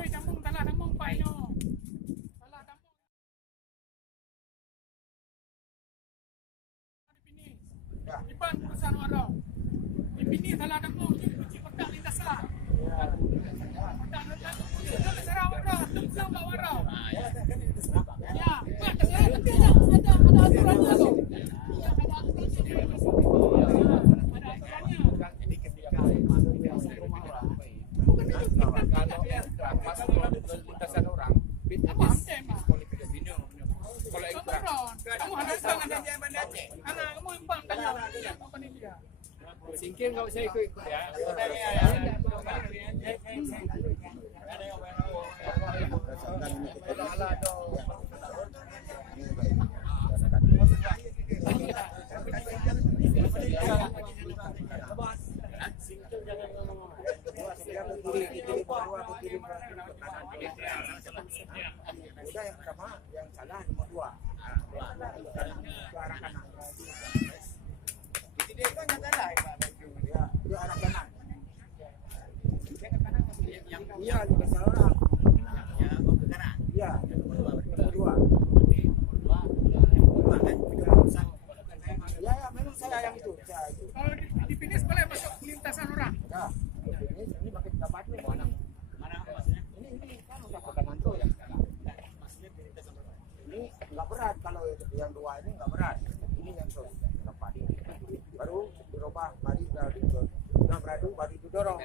Coy, tambung talah tambung pai no. Talah tambung. Ipan perusahaan warau. Ini talah tambung cuci petak lintas lah. Petak lintas. Kita serah warau, tunggu warau. Ya, ada aturannya loh. Lintasan orang, kamu harus kamu impang singkir nggak usah ikut ya. Udah yang pertama, yang salah nomor 2. Ke arah kanan. Jadi dia kan yang salah, ya, dia arah kanan. Iya, juga salah. Ya, ke kanan. Iya, nomor 2. Ya, memang saya yang itu. Kalau di finish boleh masuk lintasan orang. Ya, ini makin dapat nih. Mana maksudnya? Ini kan udah ke kanan tuh ya. Ini nggak berat, kalau yang 2 ini nggak berat. Ini yang tuh tempat ini. Baru dirubah, mari dari udah beradu, baru didorong.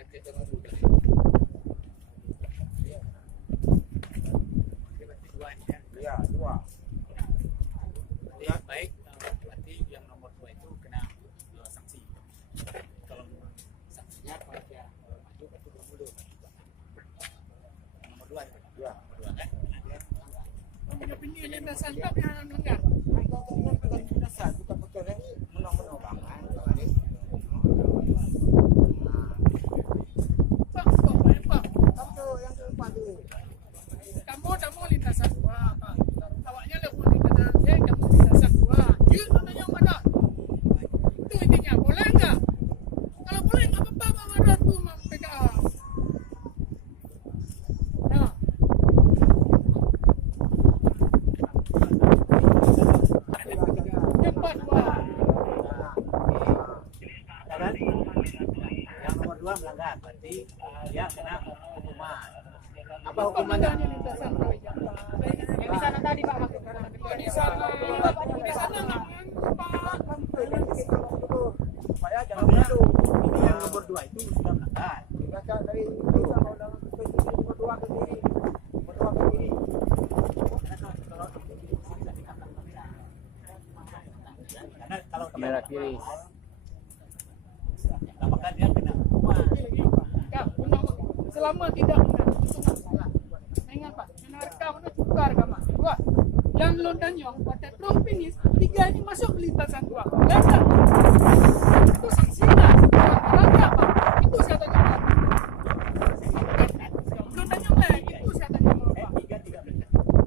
Iya, 2. Ya, baik. Berarti yang nomor 2 itu kena sanksi. Kalau sanksinya kalau dia maju berarti bermulu. Nomor 2 itu. Ya. Nomor 2 kan? Dia melanggar. Punya lintasan tapi yang melanggar. Bukan betul ini menang-menang banget. Yang keempat itu. Kamu lintasan 2. Awaknya lebih lintasan kamu lintasan 2. Dia namanya mana? Itu intinya, boleh enggak? Kalau boleh enggak apa-apa mana tuh pegang. Nah. Cepat, Pak. Yang nomor 2 melanggar, berarti dia kena hukuman. Apa hukumannya lintasan 2? Yang di sana tadi Pak. Di sana Pak. Supaya jangan beradu. Ini yang nomor 2 itu sudah melanggar. Dibaca dari kita mau dalam nomor 2 ke kiri. Nomor 2 ke kiri. Karena kalau Kamera kiri. apakah dia kena hukuman? Kak, selama tidak itu masalah. Ingat Pak, menarik itu tukar agama. 2. Yang lontannya pada terus finish, 3 ini masuk ke lintasan 2. Lihat itu sanksinya. Melanggar Pak. Itu saya tanya Pak. Lontannya naik, itu saya tanya Pak.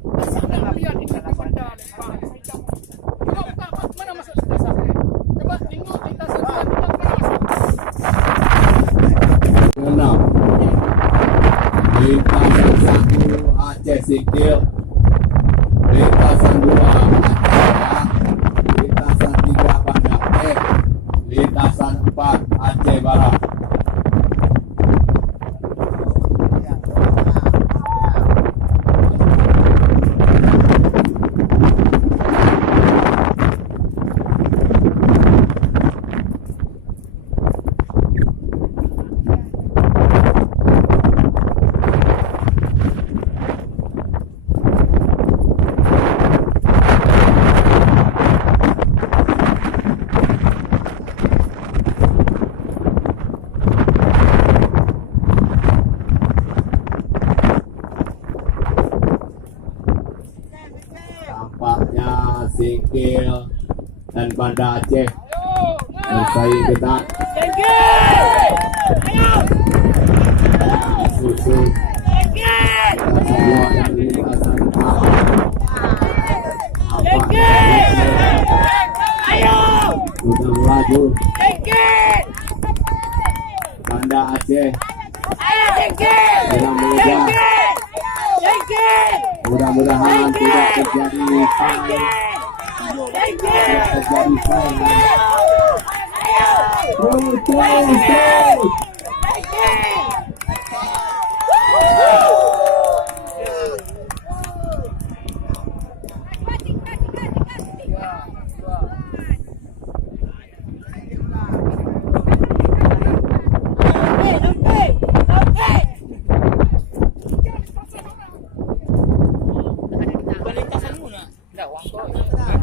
Masa nggak melihat ini di benda Pak? Mana masuk lintasan? Coba tengok lintasan 2 tidak pernah masuk. 6. Lintasan 1 Aceh Sikil. Lintasan 2 Aceh. Lintasan 3 Banda Aceh. Lintasan 4 Aceh Barat. Tampaknya Sikil dan Banda Aceh bersaing ketat. Susul lintasan 2 dan lintasan 4. Sudah melaju Banda Aceh sedang mengejar Mudah-mudahan tidak terjadi foul. Tidak terjadi foul. Terus. Dah, wang kau.